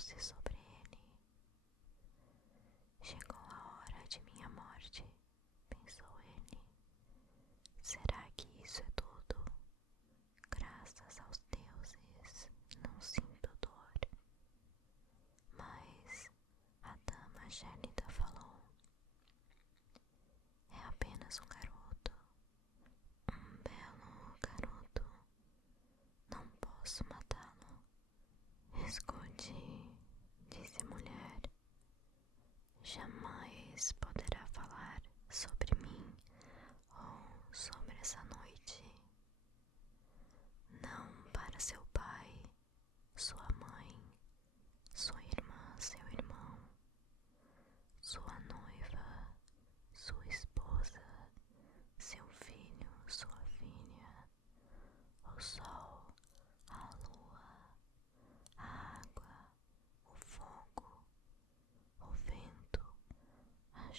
abateu-se sobre ele. Chegou a hora de minha morte, pensou ele. Será que isso é tudo? Graças aos deuses, não sinto dor. Mas a dama gélida falou: é apenas um garoto, um belo garoto. Não posso matá-lo. Escute, disse a mulher. Jamais poderá falar sobre mim ou sobre essa noite. Não para seu pai, sua mãe, sua irmã, seu irmão, sua noiva, sua esposa, seu filho, sua filha, o sol, a lua, a água, o fogo, o vento, a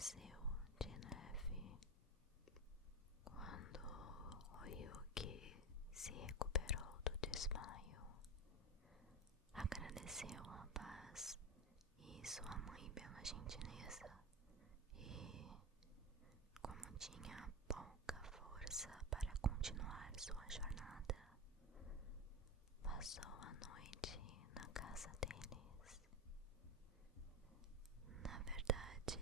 estremeceu de leve quando Oyuki se recuperou do desmaio. Agradeceu a paz e sua mãe pela gentileza e, como tinha pouca força para continuar sua jornada, passou a noite na casa deles. Na verdade,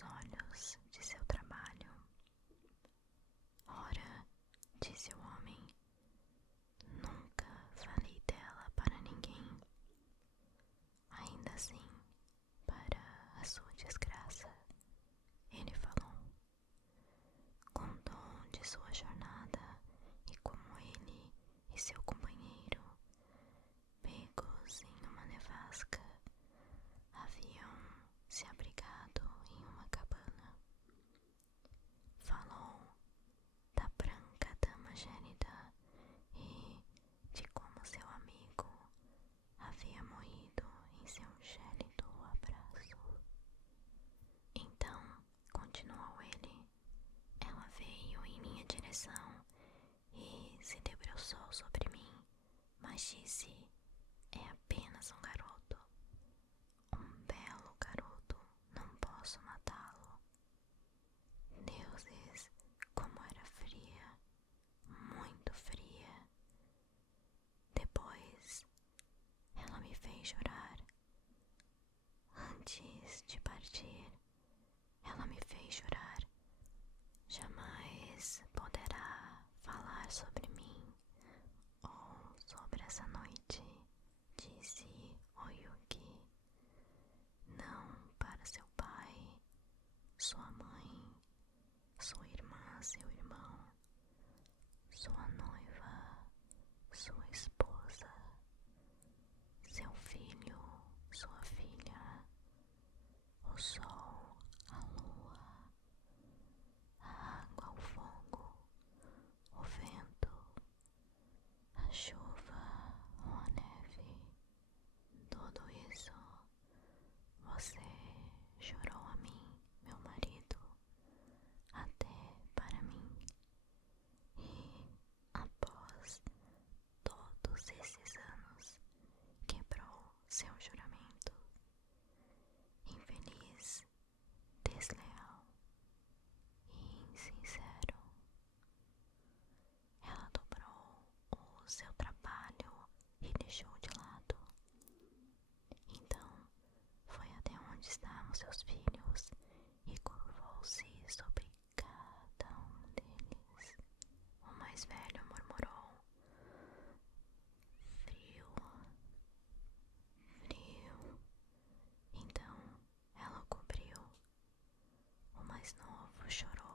os olhos de seu trabalho. Ora, disse o homem, nunca falei dela para ninguém. Ainda assim, para a sua desgraça, ele falou. Contou de sua jornada e como ele e seu companheiro, pegos em uma nevasca, haviam se abrigado em uma cabana. Falou da branca dama gélida e de como seu amigo havia morrido em seu gélido abraço. Então, continuou ele, ela veio em minha direção e se debruçou sobre mim, mas disse, é apenas um garoto. Um belo garoto, não posso matá-lo. Deuses, como era fria, muito fria. Depois, ela me fez chorar. Antes de partir, ela me fez chorar. Jamais poderá falar sobre mim ou sobre essa noite, disse Oyuki. Não para seu pai, sua mãe, sua irmã, seu irmão, sua noiva, sua esposa, seu filho, sua filha, o sol, a lua, a água, o fogo, o vento, a chuva ou a neve. Tudo isso você chorou a mim, meu marido, até para mim. E após todos esses anos, quebrou seu juramento. Infeliz, desleal e insincero. Ela dobrou o seu trabalho e deixou de lado. Então, foi até onde estavam seus filhos e curvou-se sobre cada um deles. O mais velho murmurou: frio, frio. Então ela o cobriu. O mais novo chorou.